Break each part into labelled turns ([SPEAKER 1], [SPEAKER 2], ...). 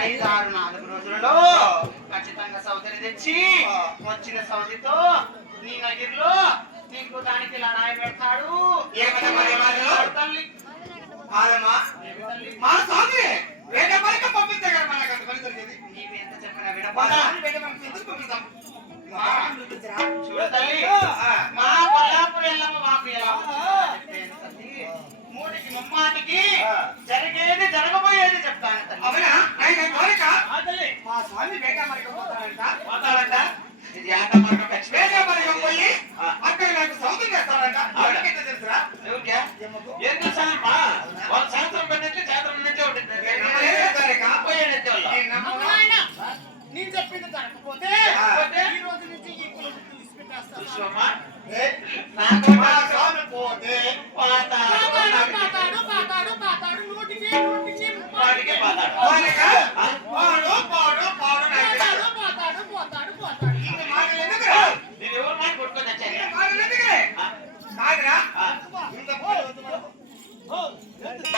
[SPEAKER 1] ఐదు ఆరు నాలుగు రోజులలో ఖచ్చితంగా సౌదరి తెచ్చి వచ్చిన సౌదితో నీ నగిరిలో నీకు దానికి ఇలా నాయ పెడతాడు. తల్లి?
[SPEAKER 2] మా మనకు అంత పని
[SPEAKER 1] చూడ తల్లి. ఏం తెలుసానమ్మా? వాళ్ళ శాస్త్రం పెట్టినట్లే శాస్త్రం నుంచే ఉంటుంది.
[SPEAKER 2] నేను
[SPEAKER 3] చెప్పింది జరగకపోతే. ఈ రోజు నుంచి ఈ కులం పాతాడు, పాతాడు, పాతాడు, పాతాడు, నూటికి, నూటికి,
[SPEAKER 1] పాతాడు. Hold! Oh,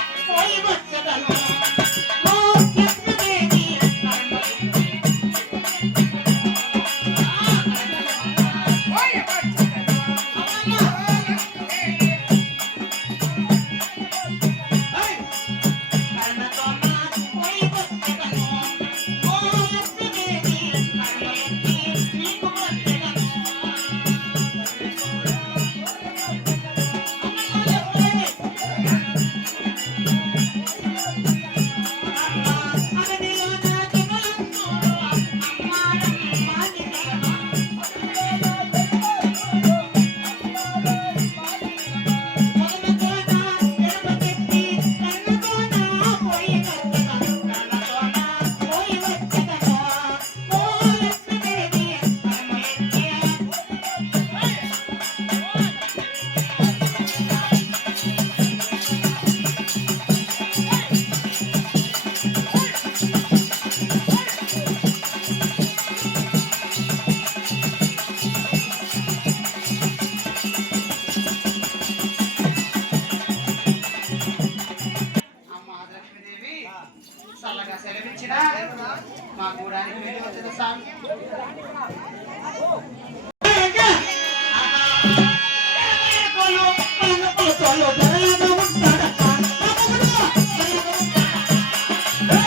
[SPEAKER 1] చల్లగా సెలవిచ్చిన మా గూడానికి వెళ్ళి వచ్చిన స్వామి కొలు కొలు కొలు